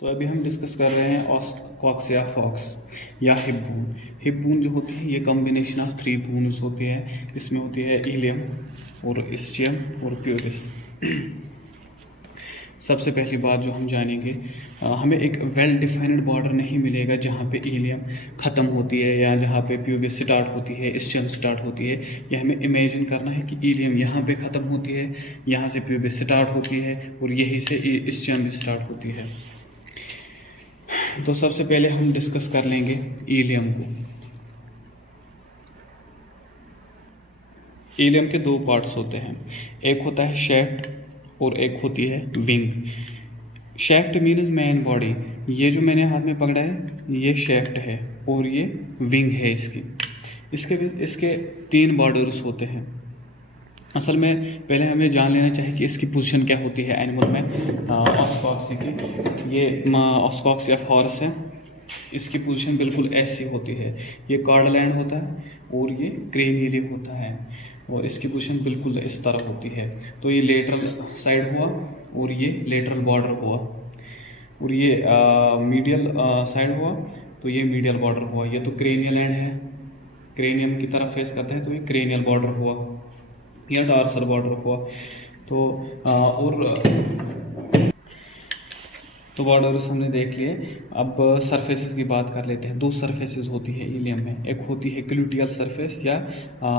तो अभी हम डिस्कस कर रहे हैं ऑस्कॉक्स या फॉक्स या हिप बोन। हिप बोन जो होती है ये कॉम्बिनेशन ऑफ 3 बोन्स होती है। इसमें होती है इलियम और इस्चियम और प्यूबिस। सबसे पहली बात जो हम जानेंगे, हमें एक वेल डिफाइंड बॉर्डर नहीं मिलेगा जहाँ पे इलियम ख़त्म होती है या जहाँ पे प्यूबिस स्टार्ट होती है, इस्चियम स्टार्ट होती है। यह हमें इमेजिन करना है कि इलियम यहाँ पे ख़त्म होती है, यहाँ से प्यूबिस स्टार्ट होती है और यहीं से इस्चियम भी स्टार्ट होती है। तो सबसे पहले हम डिस्कस कर लेंगे इलियम को। इलियम के 2 पार्ट्स होते हैं, एक होता है शैफ्ट और एक होती है wing. Shaft means main body, ये जो मैंने हाथ में पकड़ा है ये शैफ्ट है और ये विंग है इसकी। इसके 3 बॉर्डर्स होते हैं। असल में पहले हमें जान लेना चाहिए कि इसकी पोजीशन क्या होती है एनिमल में। ऑस्कॉक्स की, ये ऑस्कॉक्स या हॉर्स है, इसकी पोजीशन बिल्कुल ऐसी होती है। ये कॉर्डलैंड होता है और ये क्रेनियली होता है और इसकी पोजीशन बिल्कुल इस तरह होती है। तो ये लेटरल साइड हुआ और ये लेटरल बॉर्डर हुआ और ये मीडियल साइड हुआ तो ये मीडियल बॉर्डर हुआ। ये तो क्रेनियल एंड है, क्रेनियम की तरफ फेस करता है तो ये क्रेनियल बॉर्डर हुआ या डॉर्सल बॉर्डर हुआ। तो बॉर्डर्स हमने देख लिए। अब सरफेसेस की बात कर लेते हैं। 2 सरफेसेस होती है इलियम में, एक होती है ग्लूटियल सरफेस या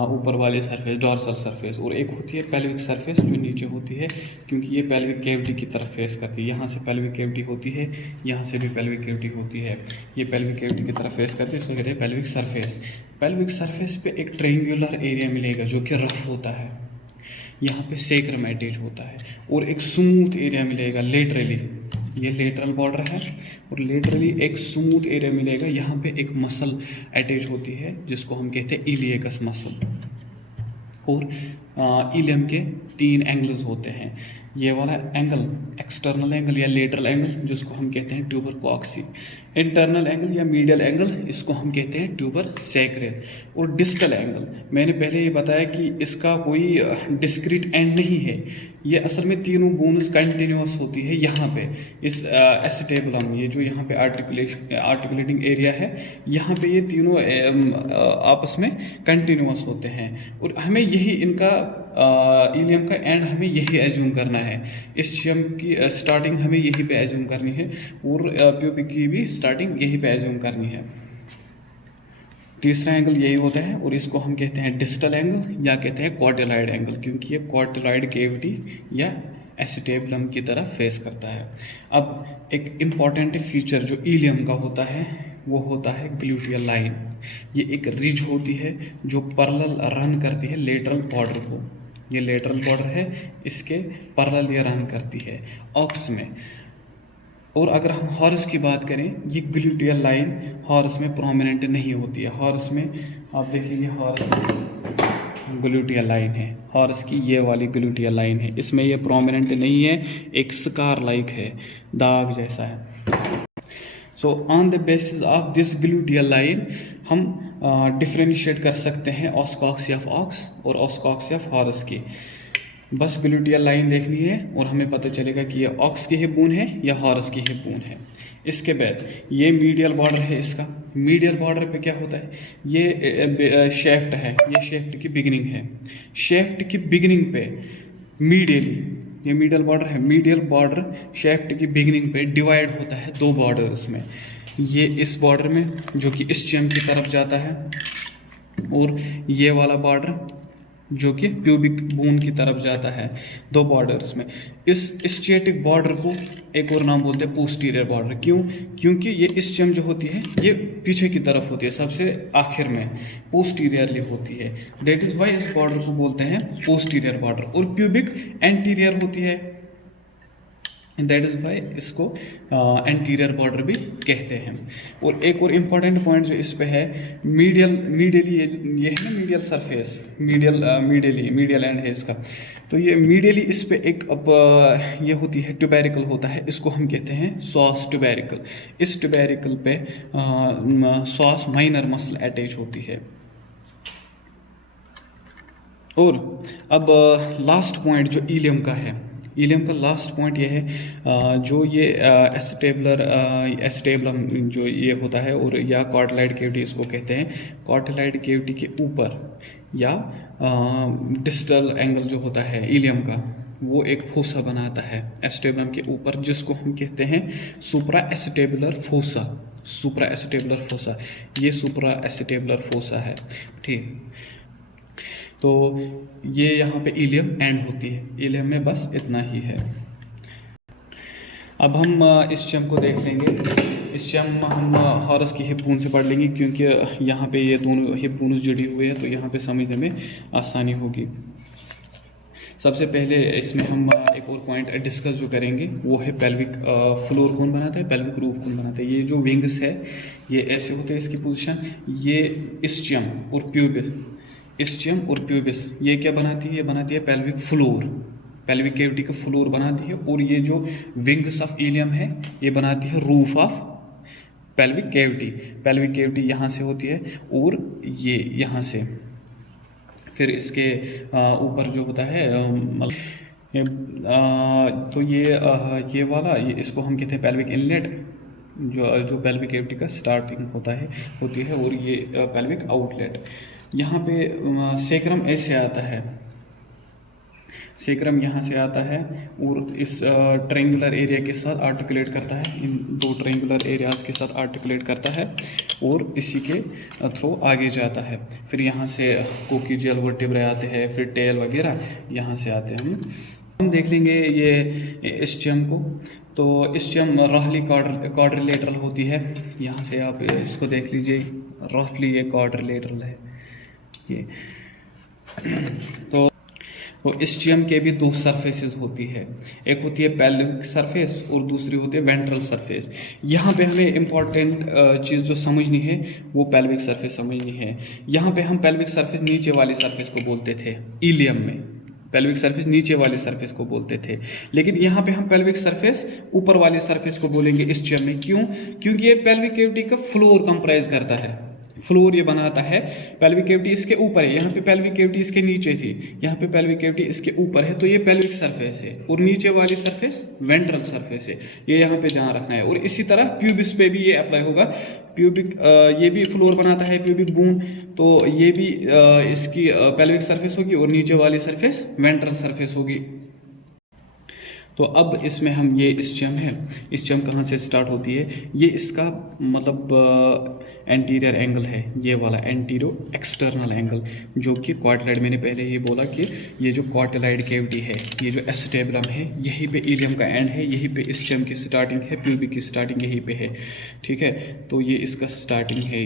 ऊपर वाली सरफेस डॉर्सल सरफेस, और एक होती है पेल्विक सरफेस जो नीचे होती है क्योंकि ये पेल्विक कैविटी की तरफ फेस करती है। यहाँ से पेल्विक कैविटी होती है, यहाँ से भी पेल्विक कैविटी होती है। ये पेल्विक कैविटी की तरफ फेस करती है, इसको कहते हैं पेल्विक सरफेस। पेल्विक सरफेस पे एक ट्रायंगुलर एरिया मिलेगा जो कि रफ होता है, यहाँ पे सेक्रम अटैच होता है, और एक स्मूथ एरिया मिलेगा लेटरली। ये लेटरल बॉर्डर है और लेटरली एक स्मूथ एरिया मिलेगा, यहाँ पे एक मसल अटैच होती है जिसको हम कहते हैं इलियकस मसल। और इलियम के 3 एंगल्स होते हैं। ये वाला एंगल एक्सटर्नल एंगल या लेटरल एंगल जिसको हम कहते हैं ट्यूबर कॉक्सी, इंटरनल एंगल या मीडियल एंगल इसको हम कहते हैं ट्यूबर सैक्रल, और डिस्टल एंगल मैंने पहले ये बताया कि इसका कोई डिस्क्रीट एंड नहीं है। ये असल में तीनों बोन्स कंटिन्यूअस होती है। यहाँ पे इस एसिटेबुलम, ये जो यहाँ पे आर्टिकुलेटिंग एरिया है, यहाँ पे ये तीनों आपस में कंटिन्यूअस होते हैं और हमें यही इनका इलियम का एंड हमें यही एज्यूम करना है। इस्चियम की स्टार्टिंग हमें यहीं पे एज्यूम करनी है और प्यूबिक की भी स्टार्टिंग यहीं पे एज्यूम करनी है। तीसरा एंगल यही होता है और इसको हम कहते हैं डिस्टल एंगल या कहते हैं कॉर्टिलॉइड एंगल, क्योंकि ये कॉर्टिलॉइड कैविटी या एसिटेबुलम की तरफ फेस करता है। अब एक इम्पॉर्टेंट फीचर जो इलियम का होता है वो होता है ग्लूटियल लाइन। ये एक रिज होती है जो पैरेलल रन करती है लेटरल बॉर्डर को। ये लेटरल बॉर्डर है, इसके पैरेलल ये रन करती है ऑक्स में। और अगर हम हॉर्स की बात करें, ये ग्लूटियल लाइन हॉर्स में प्रोमिनेंट नहीं होती है। हॉर्स में आप देखिए हॉर्स ग्लूटियल लाइन है, हॉर्स की ये वाली ग्लूटियल लाइन है, इसमें ये प्रोमिनेंट नहीं है, एक स्कार लाइक है, दाग जैसा है। So on the basis of this gluteal line हम डिफ्रेंशिएट कर सकते हैं ऑस्कॉक्स या फॉक्स और ऑस्कॉक्स या हॉर्स की। बस ग्लूटियल लाइन देखनी है और हमें पता चलेगा कि ये ऑक्स की हिप बोन है या हॉर्स की हिप बोन है। इसके बाद ये मीडियल बॉर्डर है इसका। मीडियल बॉर्डर पे क्या होता है, ये शैफ्ट है, ये शैफ्ट की बिगिनिंग है। शैफ्ट की बिगिनिंग पे मीडियली, ये मीडियल बॉर्डर है, मीडियल बॉर्डर शैफ्ट की बिगिनिंग पे डिवाइड होता है 2 बॉर्डर्स में। ये इस बॉर्डर में जो कि इस्चियम की तरफ जाता है और ये वाला बॉर्डर जो कि प्यूबिक बोन की तरफ जाता है, 2 बॉर्डर्स में। इस स्ट्रेटिक बॉर्डर को एक और नाम बोलते हैं पोस्टीरियर बॉर्डर। क्यों? क्योंकि ये इस्चियम जो होती है ये पीछे की तरफ होती है, सबसे आखिर में पोस्टीरियरली होती है। दैट इज वाई इस बॉर्डर को बोलते हैं पोस्टीरियर बॉर्डर। और प्यूबिक एंटीरियर होती है, दैट इज वाई इसको एंटीरियर बॉर्डर भी कहते हैं। और एक और इम्पॉर्टेंट पॉइंट जो इस पे है, मीडियली ये है ना मीडियल सरफेस, मीडियल एंड है इसका। तो ये मीडियली इस पे एक ये होती है ट्यूबेरिकल होता है, इसको हम कहते हैं सॉस ट्यूबेरिकल। इस ट्यूबेरिकल पे सॉस माइनर मसल अटैच होती है। और अब लास्ट पॉइंट जो इलियम का है इलियम का लास्ट पॉइंट ये है, जो ये एसिटेबुलम जो ये होता है, और या कार्टिलाइड कैविटी इसको कहते हैं। कार्टिलाइड कैविटी के ऊपर या डिस्टल एंगल जो होता है इलियम का, वो एक फोसा बनाता है एसिटेबुलम के ऊपर, जिसको हम कहते हैं सुप्रा एसिटेबुलर फोसा। सुप्रा एसिटेबुलर फोसा, ये सुप्रा एसिटेबुलर फोसा है, ठीक। तो ये यहाँ पे इलियम एंड होती है, इलियम में बस इतना ही है। अब हम इस्चियम को देख लेंगे। इस्चियम हम हॉरस की हिप बोन से पढ़ लेंगे, क्योंकि यहाँ पे ये दोनों हिप बोन्स जुड़ी हुई है, तो यहाँ पे समझने में आसानी होगी। सबसे पहले इसमें हम एक और पॉइंट डिस्कस जो करेंगे वो है पेल्विक फ्लोर कौन बनाता है, पेल्विक रूफ कौन बनाता है। ये जो विंग्स है ये ऐसे होते हैं इसकी पोजीशन, ये इस्चियम और प्यूबिस, इस्चियम और प्यूबिस ये क्या बनाती है, ये बनाती है पेल्विक फ्लोर, पेल्विक कैविटी का फ्लोर बनाती है। और ये जो विंग्स ऑफ इलियम है ये बनाती है roof of pelvic cavity. Pelvic cavity यहाँ से होती है और ये यहाँ से, फिर इसके ऊपर जो होता है तो ये वाला, ये इसको हम कहते हैं पेल्विक इनलेट, जो पेल्विक कैविटी का स्टार्टिंग होती है, और ये पेल्विक आउटलेट। यहाँ पे सेक्रम ऐसे आता है, सेक्रम यहाँ से आता है और इस ट्रायंगुलर एरिया के साथ आर्टिकुलेट करता है, इन दो ट्रायंगुलर एरियाज़ के साथ आर्टिकुलेट करता है और इसी के थ्रू आगे जाता है। फिर यहाँ से कोक्यूजियल वर्टिब्रे आते हैं, फिर टेल वगैरह यहाँ से आते हैं। हम देख लेंगे ये इस्चियम को। तो इस्चियम रफली क्वाड्रिलेटरल होती है, यहाँ से आप इसको देख लीजिए, रफली ये क्वाड्रिलेटरल है ये। तो इस्चियम के भी दो सरफेसेस होती है, एक होती है पेल्विक सरफेस और दूसरी होती है वेंट्रल सरफेस। यहाँ पे हमें इम्पॉर्टेंट चीज़ जो समझनी है वो पेल्विक सरफेस समझनी है। यहाँ पे हम पेल्विक सरफेस नीचे वाली सरफेस को बोलते थे इलियम में, पेल्विक सरफेस नीचे वाली सरफेस को बोलते थे, लेकिन यहाँ पे हम पेल्विक सरफेस ऊपर वाली सरफेस को बोलेंगे इस्चियम में। क्यों? क्योंकि ये पेल्विक कैविटी का फ्लोर कंप्राइज करता है, फ्लोर ये बनाता है। पेल्विक कैविटी इसके ऊपर है, यहाँ पे पेल्विक कैविटी इसके नीचे थी, यहाँ पे पेल्विक कैविटी इसके ऊपर है, तो ये पेल्विक सरफेस है। और नीचे वाली सरफेस वेंट्रल सरफेस है, ये यहाँ पे ध्यान रखना है। और इसी तरह प्यूबिस पे भी ये अप्लाई होगा। प्यूबिक ये भी फ्लोर बनाता है, प्यूबिक बोन, तो ये भी इसकी पेल्विक सरफेस होगी और नीचे वाली सरफेस वेंट्रल सरफेस होगी। तो अब इसमें हम ये इस्चियम है, इस्चियम कहाँ से स्टार्ट होती है, ये इसका मतलब एंटीरियर एंगल है, ये वाला एंटीरो एक्सटर्नल एंगल, जो कि क्वार्टिलाइड, मैंने पहले ही बोला कि ये जो क्वार्टिलाइड कैविटी है, ये जो एसिटेबुलम है, यहीं पे इलियम का एंड है, यहीं पे इस्चियम की स्टार्टिंग है, प्यूबिक की स्टार्टिंग यहीं पे है, ठीक है। तो ये इसका स्टार्टिंग है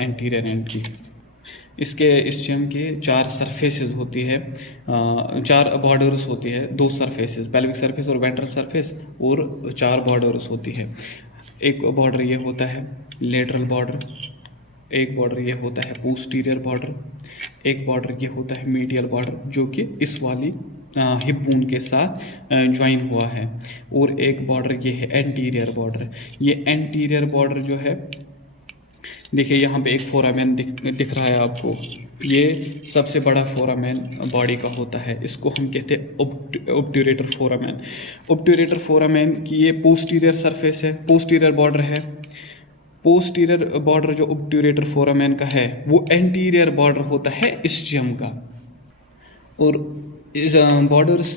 एंटीरियर एंड की। इसके इस्चियम के चार सरफेसेस होती है, चार बॉर्डर्स होती है, दो सरफेसेस, पेल्विक सरफेस और वेंट्रल सरफेस, और चार बॉर्डर्स होती है। एक बॉर्डर ये होता है लेटरल बॉर्डर, एक बॉर्डर ये होता है पोस्टीरियर बॉर्डर, एक बॉर्डर ये होता है मीडियल बॉर्डर, जो कि इस वाली हिप बोन के साथ ज्वाइन हुआ है, और एक बॉर्डर ये है एंटीरियर बॉर्डर। ये एंटीरियर बॉर्डर जो है, देखिए यहाँ पे एक फोरामेन दिख रहा है आपको, ये सबसे बड़ा फोरामेन बॉडी का होता है, इसको हम कहते हैं ऑब्ट्यूरेटर फोरामेन। ऑब्ट्यूरेटर फोरामेन की ये पोस्टीरियर सरफेस है, पोस्टीरियर बॉर्डर है। पोस्टीरियर बॉर्डर जो ऑब्ट्यूरेटर फोरामेन का है वो एंटीरियर बॉर्डर होता है इस्चियम का। और इस बॉर्डर्स,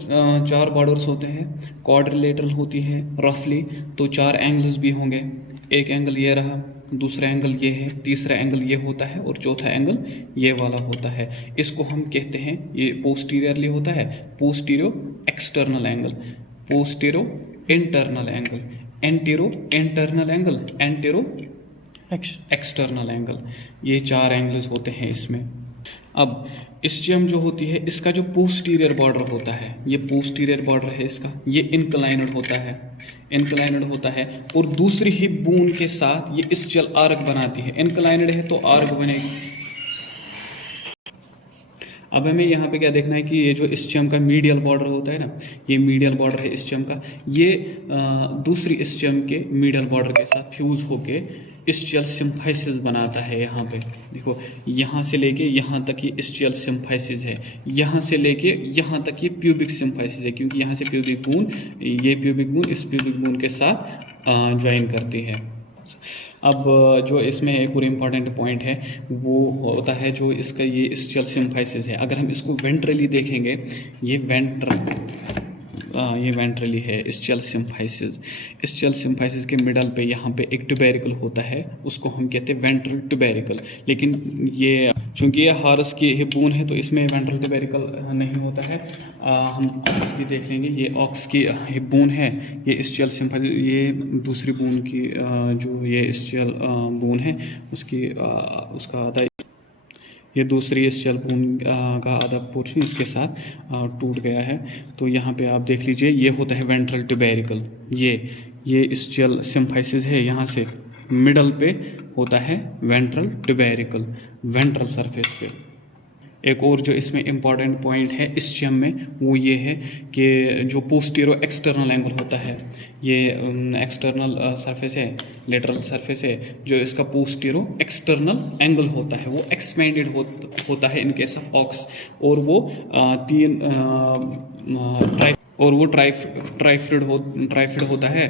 चार बॉर्डर्स होते हैं, क्वाड्रिलेटरल होती है रफली, तो चार एंगल्स भी होंगे। एक एंगल ये रहा, दूसरा एंगल ये है, तीसरा एंगल ये होता है, और चौथा एंगल ये वाला होता है। इसको हम कहते हैं, ये पोस्टीरियरली होता है posterior external angle, posterior internal angle, antero internal angle, antero external angle, ये चार एंगल्स होते हैं इसमें। अब इस्चियम जो होती है, इसका जो पोस्टीरियर बॉर्डर होता है, ये पोस्टीरियर बॉर्डर है इसका, ये इंक्लाइनड होता है, इंक्लाइनड होता है, और दूसरी हिप बोन के साथ ये इस्चियल आर्क बनाती है। इंक्लाइनड है तो आर्क बनेगी। अब हमें यहाँ पे क्या देखना है कि ये जो इस्चियम का मीडियल बॉर्डर होता है ना, ये मीडियल बॉर्डर है इस्चियम का, ये दूसरी इस्चियम के मीडियल बॉर्डर के साथ फ्यूज होके इस्चियल सिम्फाइसिस बनाता है। यहाँ पे देखो, यहाँ से लेके यहाँ तक ये इस्चियल सिम्फाइसिस है, यहाँ से लेके यहाँ तक ये प्यूबिक सिम्फाइसिस है, क्योंकि यहाँ से प्यूबिक बोन, ये प्यूबिक बोन इस प्यूबिक बोन के साथ ज्वाइन करती है। अब जो इसमें एक और इम्पॉर्टेंट पॉइंट है वो होता है जो इसका ये इस्चियल सिम्फाइसिस है। अगर हम इसको वेंट्रली देखेंगे, ये वेंट्रली है इस्चियल सिम्फाइसिस। इस्चियल सिम्फाइसिस के मिडल पे यहाँ पे एक ट्यूबेरिकल होता है, उसको हम कहते हैं वेंट्रल ट्यूबेरिकल। लेकिन ये चूँकि ये हॉर्स की हिप बोन है तो इसमें वेंट्रल ट्यूबेरिकल नहीं होता है। हम ऑक्स की देख लेंगे, ये ऑक्स की हिप बोन है, ये इस्चियल सिम्फाइसिस, ये दूसरी बोन की जो ये इस्चियल बोन है उसका आधा, ये दूसरी इस्चियल बोन का आधा पोर्शन इसके साथ टूट गया है। तो यहाँ पे आप देख लीजिए, ये होता है वेंट्रल ट्यूबेरिकल। ये इस्चियल सिम्फाइसिस है, यहाँ से मिडल पे होता है वेंट्रल ट्यूबेरिकल, वेंट्रल सरफेस पे। एक और जो इसमें इम्पॉर्टेंट पॉइंट है इस्चियम में वो ये है कि जो पोस्टीरो एक्सटर्नल एंगल होता है, ये एक्सटर्नल सरफेस है, लेटरल सरफेस है, जो इसका पोस्टीरो एक्सटर्नल एंगल होता है वो एक्सपेंडेड होता है इन केस ऑफ ऑक्स, और वो ट्राइफिड होता है।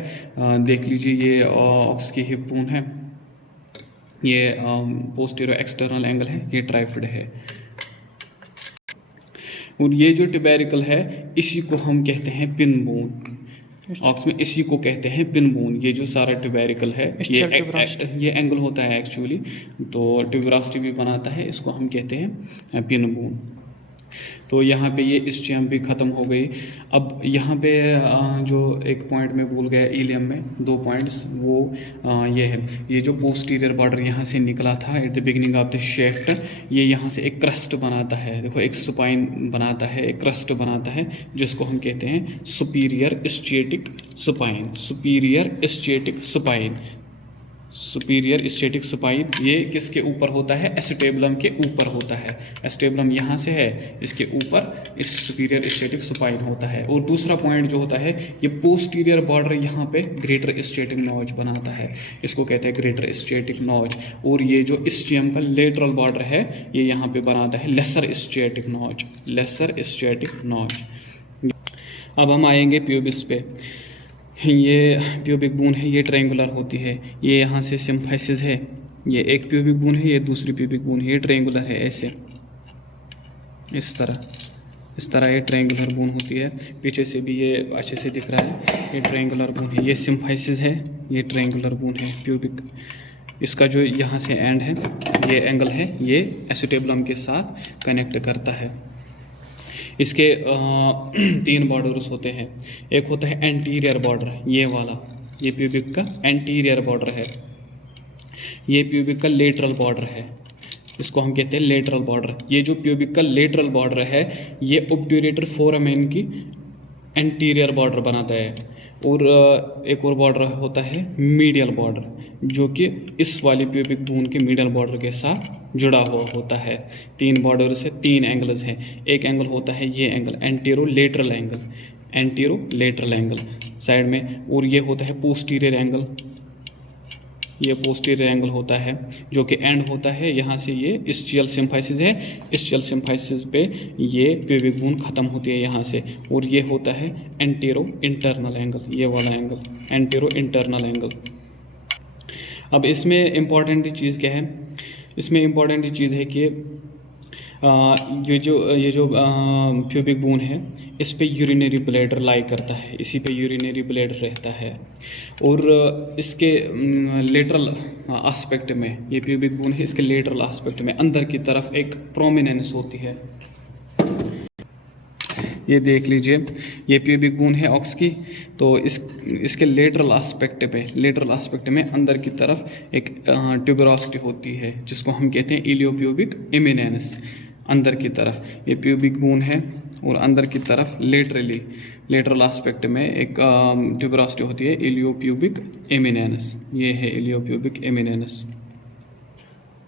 देख लीजिए, ये ऑक्स की हिप बोन है, ये पोस्टीरो एक्सटर्नल एंगल है, ये ट्राइफिड है। और ये जो ट्यूबेरिकल है इसी को हम कहते हैं पिन बोन। ऑक्स में इसी को कहते हैं पिन बोन। ये जो सारा ट्यूबेरिकल है ये एंगल होता है एक्चुअली, तो ट्यूबरास्टी भी बनाता है, इसको हम कहते हैं पिन बोन। तो यहाँ पे ये इस्चियम भी ख़त्म हो गई। अब यहाँ पे जो एक पॉइंट में भूल गया इलियम में, 2 पॉइंट्स, वो ये है, ये जो पोस्टीरियर बॉर्डर यहाँ से निकला था at the beginning of the shaft, ये यहाँ से एक क्रस्ट बनाता है। देखो, एक स्पाइन बनाता है, एक क्रस्ट बनाता है, जिसको हम कहते हैं superior sciatic spine. Superior sciatic spine, superior sciatic spine, ये किसके ऊपर होता है? एसिटेबुलम के ऊपर होता है। एसिटेबुलम यहाँ से है, इसके ऊपर इस सुपीरियर स्टिएटिक स्पाइन होता है। और दूसरा पॉइंट जो होता है, ये पोस्टीरियर बॉर्डर यहाँ पे ग्रेटर स्टिएटिक नॉच बनाता है, इसको कहते हैं ग्रेटर स्टिएटिक नॉच। और ये जो इस्चियम का लेटरल बॉर्डर है, ये यहाँ पे बनाता है लेसर स्टिएटिक नॉच, लेसर स्टिएटिक नॉच। अब हम आएंगे प्यूबिस पे। ये प्यूबिक बोन है, ये ट्रायंगुलर होती है, ये यहाँ से सिम्फाइसिस है, ये एक प्यूबिक बोन है, ये दूसरी प्यूबिक बोन है, ये ट्रायंगुलर है, ऐसे इस तरह ये ट्रायंगुलर बोन होती है। पीछे से भी ये अच्छे से दिख रहा है, ये ट्रायंगुलर बोन है, ये सिम्फाइसिस है, ये ट्रायंगुलर बोन है प्यूबिक। इसका जो यहाँ से एंड है, ये एंगल है, ये एसिटेबुलम के साथ कनेक्ट करता है। इसके 3 बॉर्डर्स होते हैं। एक होता है एंटीरियर बॉर्डर, ये वाला, ये प्यूबिक का एंटीरियर बॉर्डर है। ये प्यूबिक का लेटरल बॉर्डर है, इसको हम कहते हैं लेटरल बॉर्डर। ये जो प्यूबिक का लेटरल बॉर्डर है, ये ऑब्ट्यूरेटर फोरामेन की एंटीरियर बॉर्डर बनाता है। और एक और बॉर्डर होता है मीडियल बॉर्डर, जो कि इस वाली प्यूबिक बोन के मीडियल बॉर्डर के साथ जुड़ा हुआ होता है। 3 बॉर्डर से 3 एंगल्स हैं। एक एंगल होता है ये angle, antero lateral angle, antero lateral angle side में। और ये होता है पोस्टीरियर एंगल, ये पोस्टीरियर एंगल होता है, जो कि एंड होता है यहाँ से, ये इस्चियल सिम्फाइसिस है, इस्चियल सिम्फाइसिस पे ये प्यूबिक बोन ख़त्म होती है यहाँ से। और ये होता है एंटीरो इंटरनल एंगल, ये वाला एंगल एंटीरो इंटरनल एंगल। अब इसमें इम्पॉर्टेंट चीज़ क्या है? इसमें इम्पॉर्टेंट चीज़ है कि ये जो प्यूबिक बोन है, इस पे यूरिनरी ब्लैडर लाई करता है, इसी पे यूरिनरी ब्लैडर रहता है। और इसके लेटरल एस्पेक्ट में, ये प्यूबिक बोन है, इसके लेटरल एस्पेक्ट में अंदर की तरफ एक प्रोमिनेंस होती है। ये देख लीजिए, ये प्यूबिक बोन है ऑक्स की, तो इसके लेटरल एस्पेक्ट में अंदर की तरफ एक ट्यूबरोसिटी होती है, जिसको हम कहते हैं इलियोप्यूबिक एमिनेंस। अंदर की तरफ ये प्यूबिक बोन है, और अंदर की तरफ लेटरल एस्पेक्ट में एक ट्यूबरोसिटी होती है, इलियोप्यूबिक एमिनेंस। ये है इलियोप्यूबिक एमिनेंस।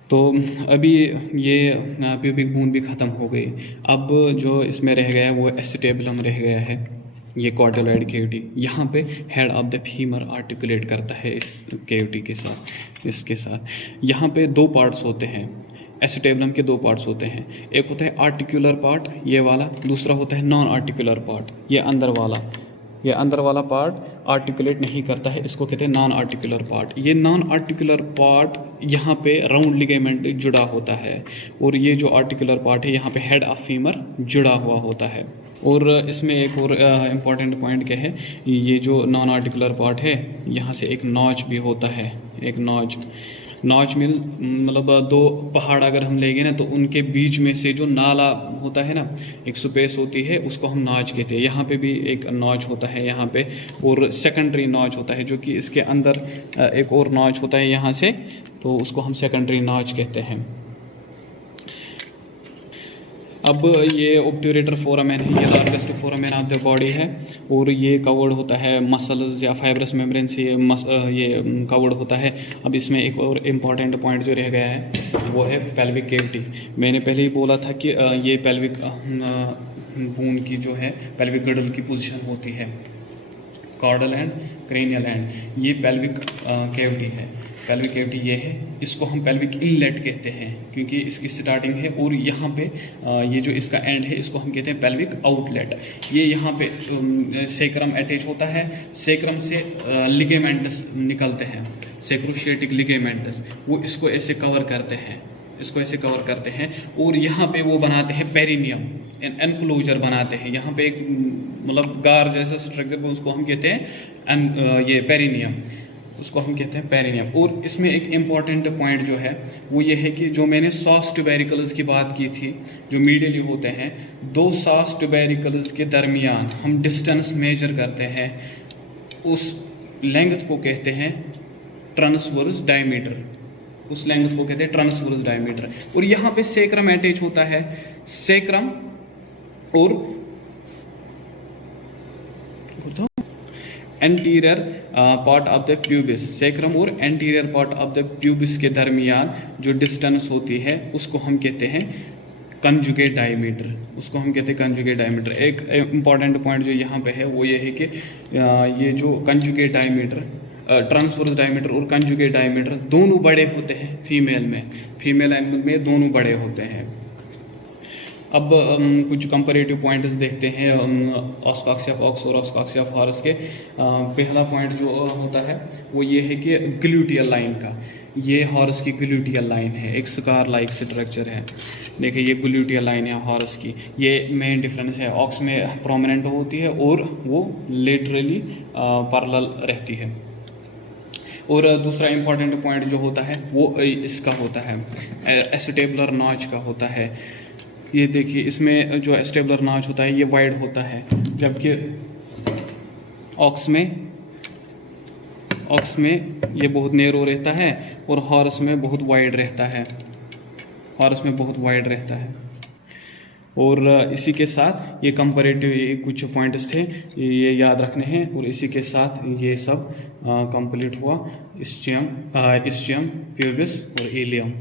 तो अभी ये प्यूबिक बोन भी ख़त्म हो गई। अब जो इसमें रह गया है वो एसिटेबुलम रह गया है, ये कॉर्टिलॉइड केविटी, यहाँ पे head of the femur articulate करता है इस केविटी के साथ, इसके साथ। यहाँ पे दो पार्ट्स होते हैं, एसिटेबुलम के दो पार्ट्स होते हैं, एक होता है आर्टिकुलर पार्ट ये वाला, दूसरा होता है नॉन आर्टिकुलर पार्ट ये अंदर वाला। ये अंदर वाला पार्ट आर्टिकुलेट नहीं करता है, इसको कहते हैं नॉन आर्टिकुलर पार्ट। ये नॉन आर्टिकुलर पार्ट यहाँ पे राउंड लिगामेंट जुड़ा होता है, और ये जो आर्टिकुलर पार्ट है यहाँ पे हेड ऑफ फीमर जुड़ा हुआ होता है। और इसमें एक और इम्पॉर्टेंट पॉइंट क्या है, ये जो नॉन आर्टिकुलर पार्ट है यहाँ से एक नॉच भी होता है, एक नॉच मीन्स मतलब दो पहाड़ अगर हम लेंगे ना तो उनके बीच में से जो नाला होता है ना, एक स्पेस होती है, उसको हम नॉच कहते हैं। यहाँ पे भी एक नॉच होता है यहाँ पे, और सेकेंडरी नॉच होता है जो कि इसके अंदर एक और नॉच होता है यहाँ से, तो उसको हम सेकेंडरी नॉच कहते हैं। अब ये ऑब्ट्यूरेटर फोरामेन है, ये largest foramen of the body है, और ये कवर्ड होता है मसल्स या फाइब्रस मेम्ब्रेन से ये कवर्ड होता है। अब इसमें एक और इम्पॉर्टेंट पॉइंट जो रह गया है वो है पेल्विक केविटी। मैंने पहले ही बोला था कि ये पेल्विक बोन की जो है पेल्विक गडल की पोजीशन होती है, कॉर्डल एंड क्रेनियल एंड, ये पेल्विक केविटी है। पेल्विक केविटी ये है, इसको हम पेल्विक इनलेट कहते हैं क्योंकि इसकी स्टार्टिंग है, और यहाँ पे ये जो इसका एंड है इसको हम कहते हैं पेल्विक आउटलेट। ये यहाँ पे सेक्रम अटैच होता है, सेक्रम से लिगामेंट्स निकलते हैं, सेक्रोशिएटिक लिगामेंट्स, वो इसको ऐसे कवर करते हैं, इसको ऐसे कवर करते हैं, और यहाँ पे वो बनाते हैं पेरिनियम, एनक्लोजर बनाते हैं। यहाँ पे एक मतलब गार जैसा स्ट्रक्चर, उसको हम कहते हैं ये पेरिनियम, उसको हम कहते हैं पेरिनियम। और इसमें एक इम्पॉर्टेंट पॉइंट जो है वो ये है कि जो मैंने सॉस ट्यूबेरिकल्स की बात की थी जो मीडियली होते हैं, दो सॉस ट्यूबेरिकल्स के दरमियान हम डिस्टेंस मेजर करते हैं, उस लेंथ को कहते हैं ट्रांसवर्स डायमीटर, उस लेंथ को कहते हैं ट्रांसवर्स डायमीटर। और यहाँ पे सेक्रम अटैच होता है, सेक्रम और anterior part of the pubis, sacrum और anterior part of the pubis के दरमियान जो डिस्टेंस होती है उसको हम कहते हैं कंजुगेट डायमीटर, उसको हम कहते हैं कंजुगेट डायमीटर। एक इम्पॉर्टेंट पॉइंट जो यहाँ पे है वो ये है कि ये जो कंजुगेट डायमीटर, ट्रांसवर्स डायमीटर और कंजुगेट डायमीटर दोनों बड़े होते हैं फीमेल में, फीमेल एनिमल में दोनों बड़े होते हैं। अब कुछ कंपैरेटिव पॉइंट्स देखते हैं ऑस्कॉक्सिया ऑफ ऑक्स और ऑस्कॉक्सिया ऑफ हॉरस के। पहला पॉइंट जो होता है वो ये है कि ग्लूटियल लाइन का, ये हॉरस की ग्लूटियल लाइन है, एक स्कार लाइक स्ट्रक्चर है। देखिए ये ग्लूटियल लाइन है हॉरस की, ये मेन डिफरेंस है। ऑक्स में प्रोमिनेंट होती है और वो लेटरली पैरेलल रहती है। और दूसरा इंपॉर्टेंट पॉइंट जो होता है वो इसका होता है एसिटेबुलर नॉच का होता है। ये देखिए इसमें जो एसिटेबुलर नॉच होता है ये वाइड होता है, जबकि ऑक्स में ये बहुत नैरो रहता है और हॉर्स में बहुत वाइड रहता है, हॉर्स में बहुत वाइड रहता है। और इसी के साथ ये कंपैरेटिव कुछ पॉइंट्स थे ये याद रखने हैं, और इसी के साथ ये सब कंप्लीट हुआ, इस्चियम, प्यूबिस और इलियम।